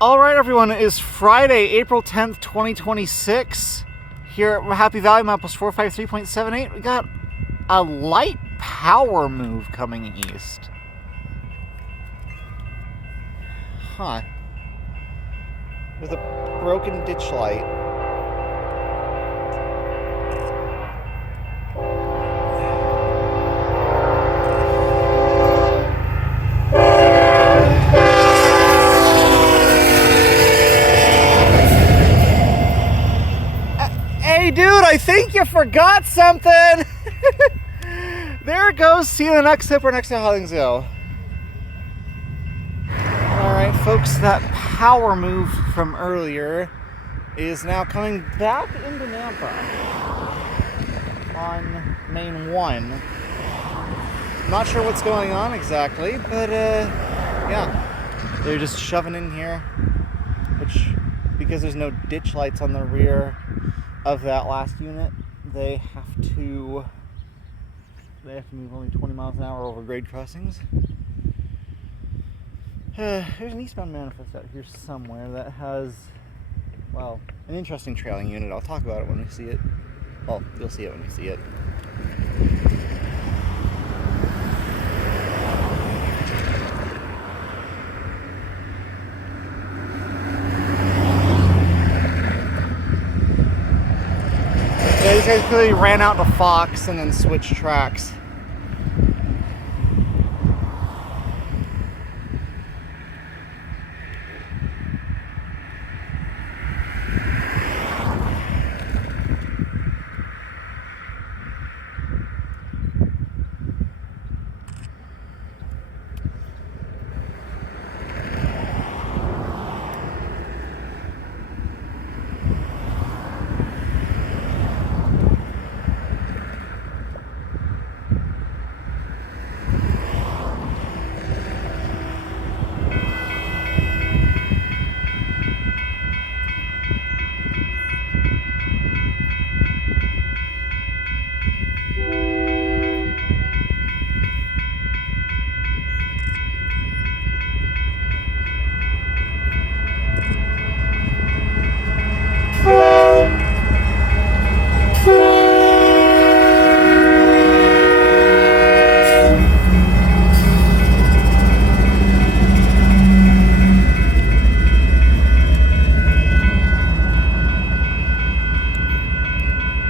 All right, everyone, it is Friday, April 10th, 2026. Here at Happy Valley, map was 453.78. We got a light power move coming east. Huh. With a broken ditch light. Hey dude, I think you forgot something! There it goes. See you in the next clip or next to how things go. Alright folks, that power move from earlier is now coming back into Nampa on Main 1. Not sure what's going on exactly, but yeah. They're just shoving in here, which, because there's no ditch lights on the rear of that last unit, they have to move only 20 miles an hour over grade crossings. There's an eastbound manifest out here somewhere that has, well, an interesting trailing unit. I'll talk about it when we see it. Well, you'll see it when you see it. Yeah, these guys clearly ran out to Fox and then switched tracks.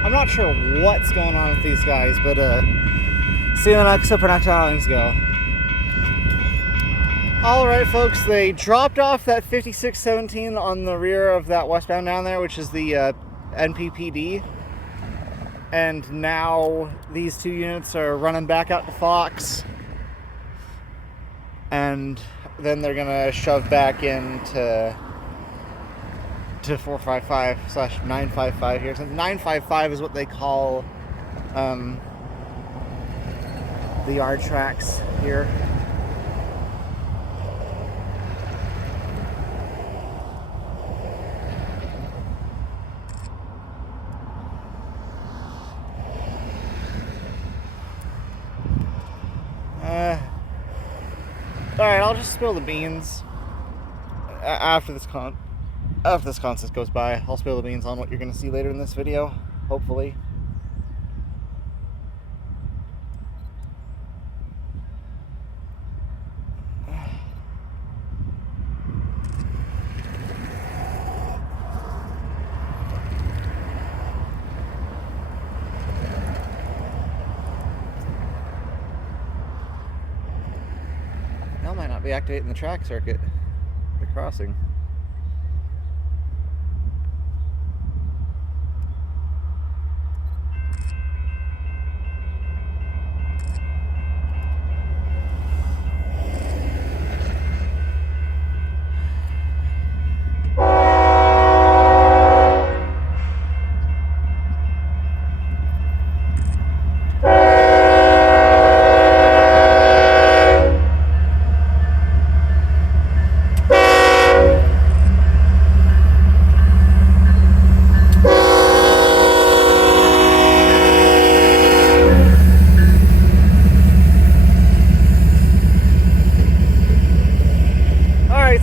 I'm not sure what's going on with these guys, but see you in the next clip or next how things go. Alright folks, they dropped off that 5617 on the rear of that westbound down there, which is the NPPD. And now these two units are running back out to Fox. And then they're gonna shove back into 455/955 here. Since 955 is what they call the yard tracks here. Alright, I'll just spill the beans after this concept goes by. I'll spill the beans on what you're going to see later in this video, hopefully. That might not be activating the track circuit, the crossing.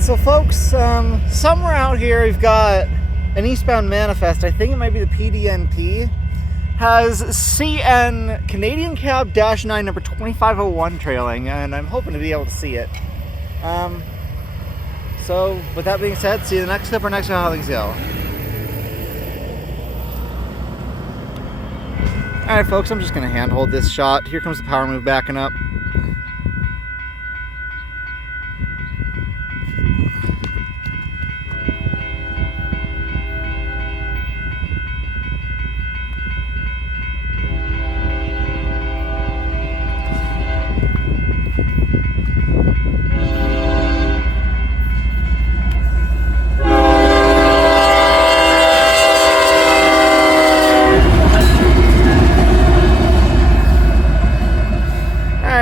So folks, somewhere out here we've got an eastbound manifest. I think it might be the PDNP. Has CN Canadian Cab -9 number 2501 trailing, and I'm hoping to be able to see it. So with that being said, see you in the next clip or next how things go. Alright folks, I'm just going to handhold this shot. Here comes the power move backing up.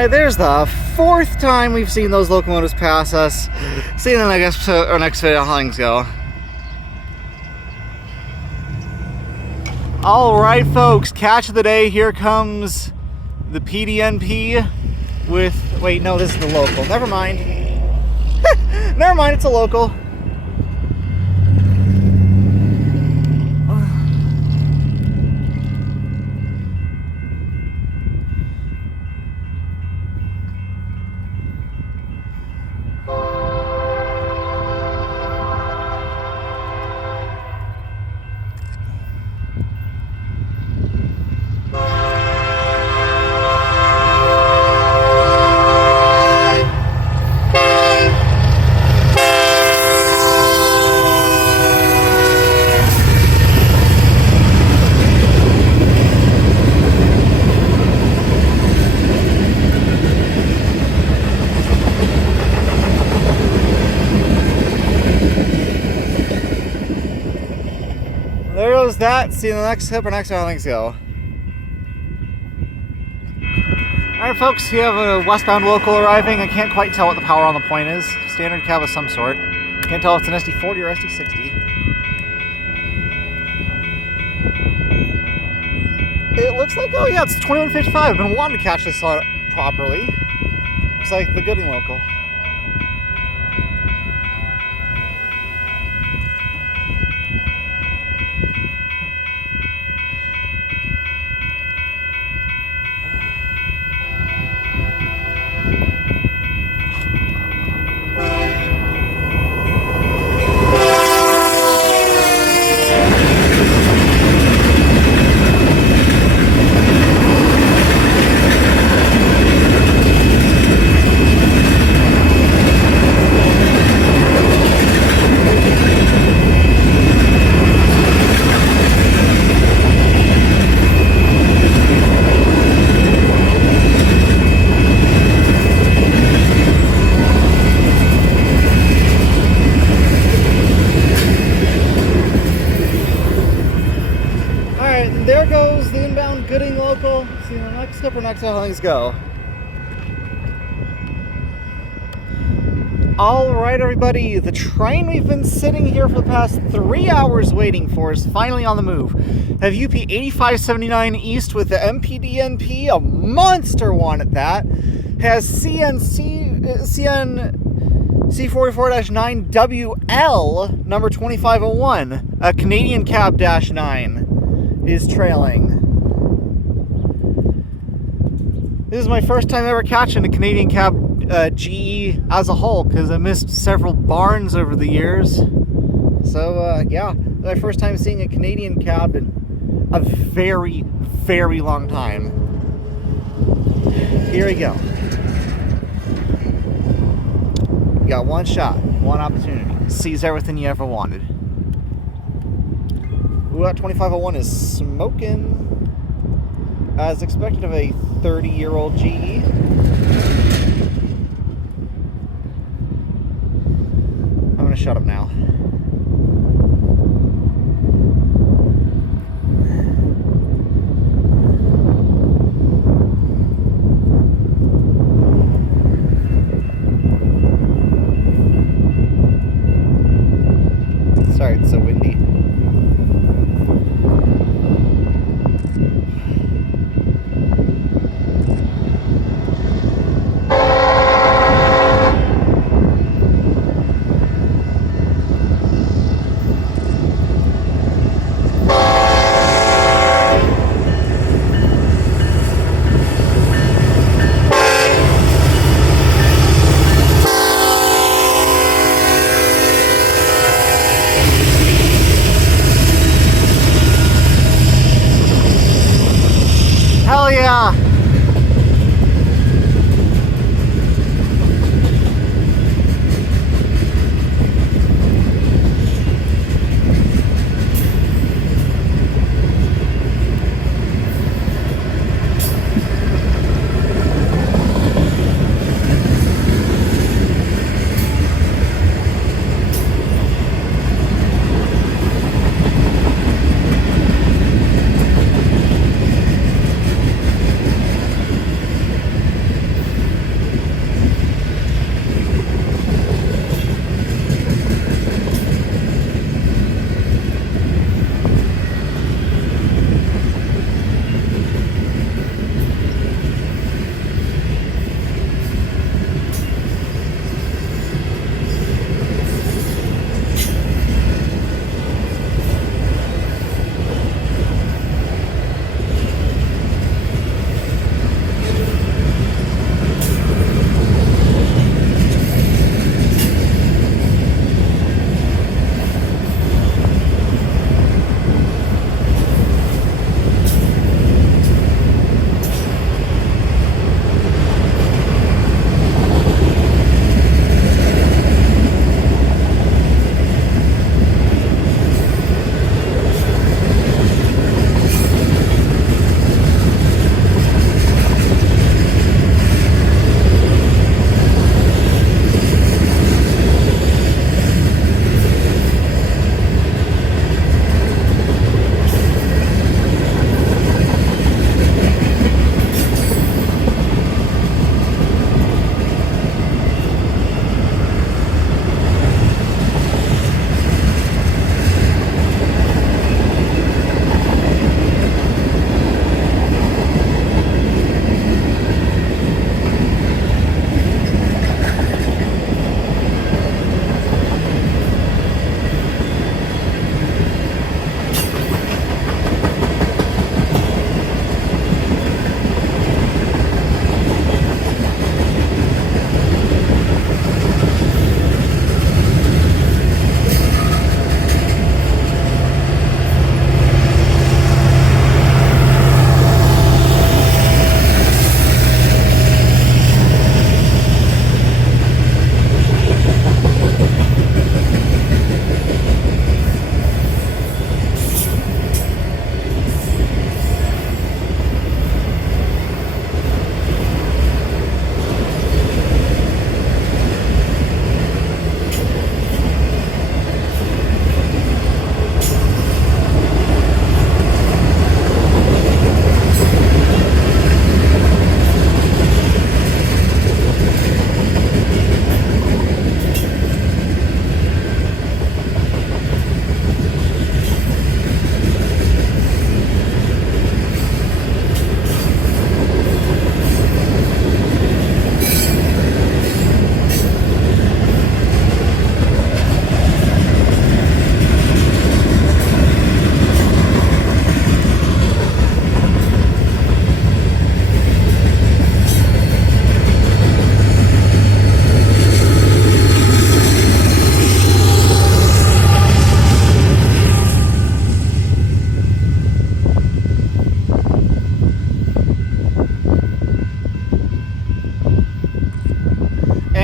There's the fourth time we've seen those locomotives pass us. See you in the next video how things go. Alright folks, catch of the day. Here comes the PDNP with, wait, no, this is the local. Never mind. Never mind, it's a local. There goes that. See you in the next clip or next how things go. Alright folks, we have a westbound local arriving. I can't quite tell what the power on the point is. Standard cab of some sort. Can't tell if it's an SD40 or SD60. It looks like, oh yeah, it's 2155. I've been wanting to catch this properly. Looks like the Gooding local. There goes the inbound Gooding local. See you in the next clip or next how things go. Alright everybody, the train we've been sitting here for the past 3 hours waiting for is finally on the move. Have UP 8579 East with the MPDNP, a monster one at that. Has CN C44-9WL number 2501, a Canadian Cab -9. Is trailing. This is my first time ever catching a Canadian Cab GE as a whole, because I missed several barns over the years. So yeah, my first time seeing a Canadian Cab in a very, very long time. Here we go. You got one shot, one opportunity. Seize everything you ever wanted. Ooh, that 2501 is smoking. As expected of a 30-year-old GE. I'm gonna shut up now. Sorry, it's so windy.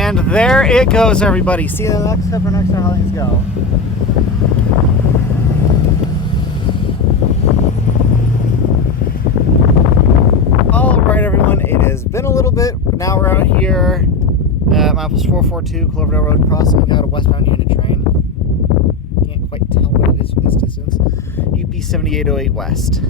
And there it goes, everybody. See you next step or next time how things go. Alright, everyone. It has been a little bit. Now we're out here at miles 442 Cloverdale Road crossing. We got a westbound unit train. Can't quite tell what it is from this distance. UP 7808 West.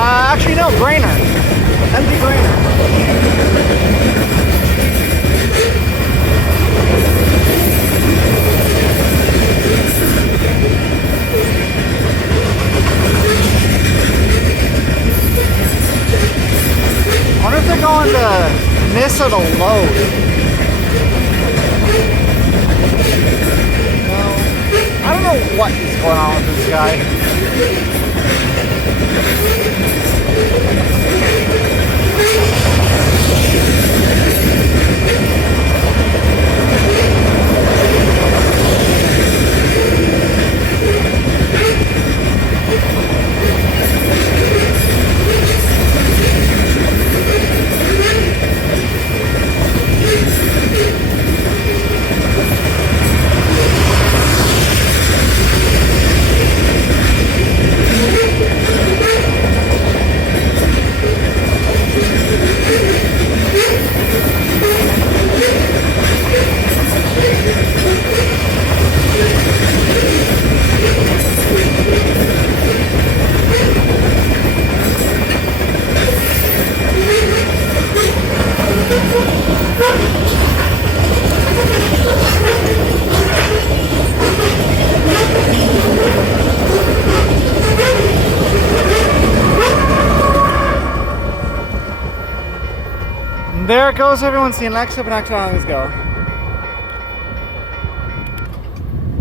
Actually, no, grainer. Empty grainer. I wonder if they're going to miss or to load. No. I don't know what is going on with this guy. There it goes, everyone. See you next up and next time. Let's go.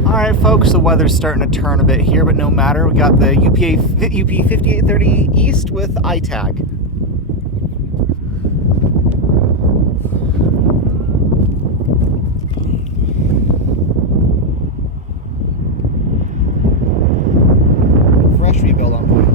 Alright, folks, the weather's starting to turn a bit here, but no matter. We got the UP 5830 East with iTag. Fresh rebuild on point.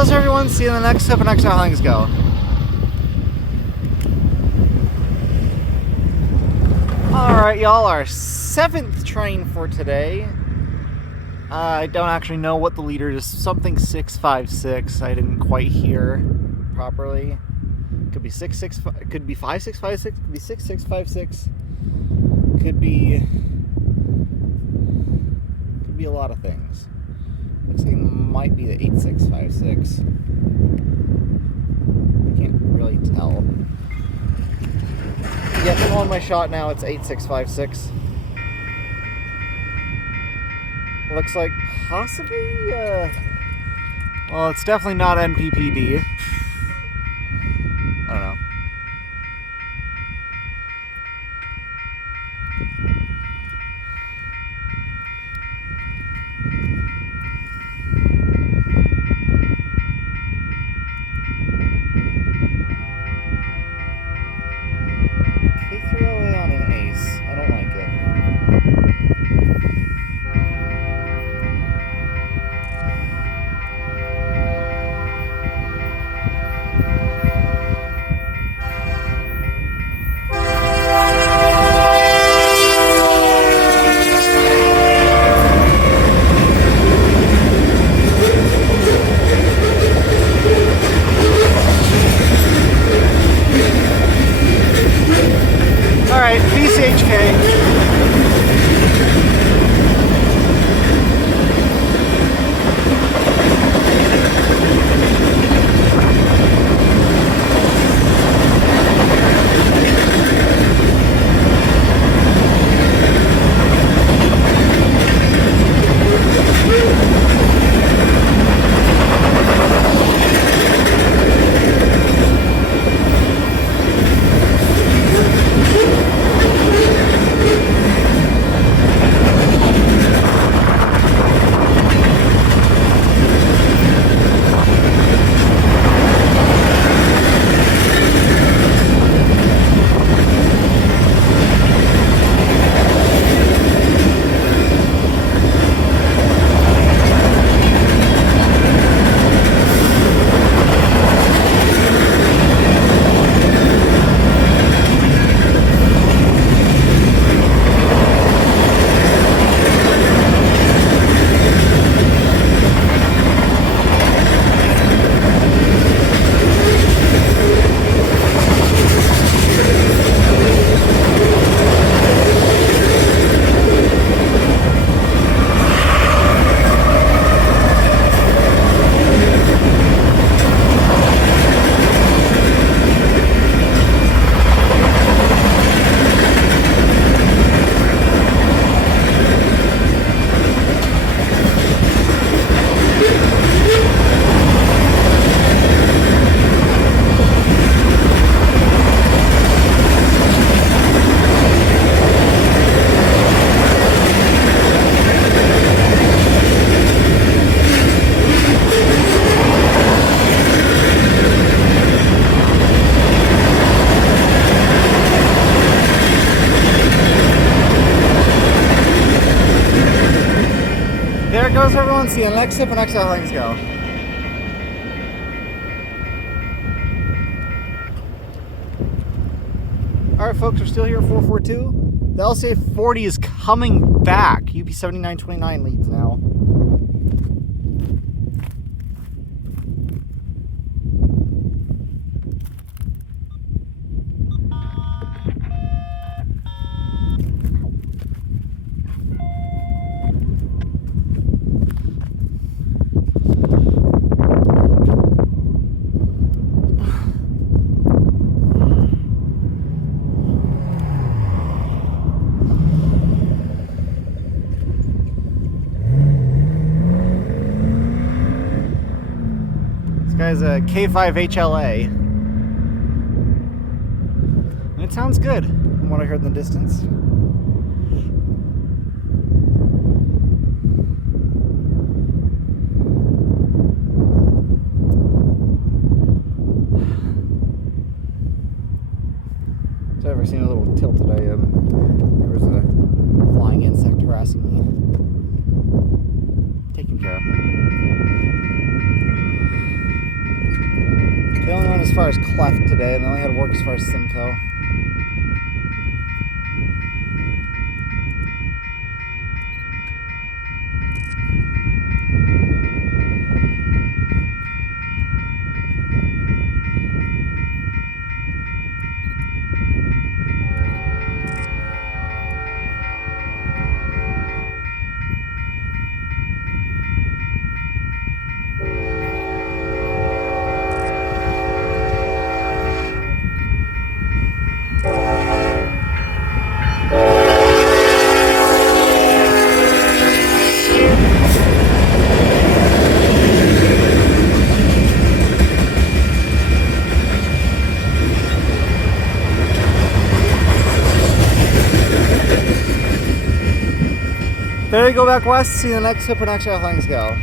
goes, everyone. See you in the next step and next how things go. Alright, y'all, our 7th train for today. I don't actually know what the leader is. Something 656. I didn't quite hear properly. Could be 665. Could be 5656. Could be 6656. Could be a lot of things. Looks like it might be the 8656. I can't really tell. Yeah, on my shot now, it's 8656. Looks like possibly, well, it's definitely not NPPD. I don't know. K3LA on an ace. I don't like it. Alright, BCHK. There goes, everyone. See you in the next sip and next how things go. Alright, folks, we're still here at 442. The LCA 40 is coming back. UP 7929 leads now. Guy's a K5HLA. And it sounds good from what I heard in the distance. So I've ever seen a little tilt today. There was a flying insect harassing me. Taken care of. as Cleft today, and they only had work as far as Simcoe. Ferry, go back west, see the next Super next Railfanning scale.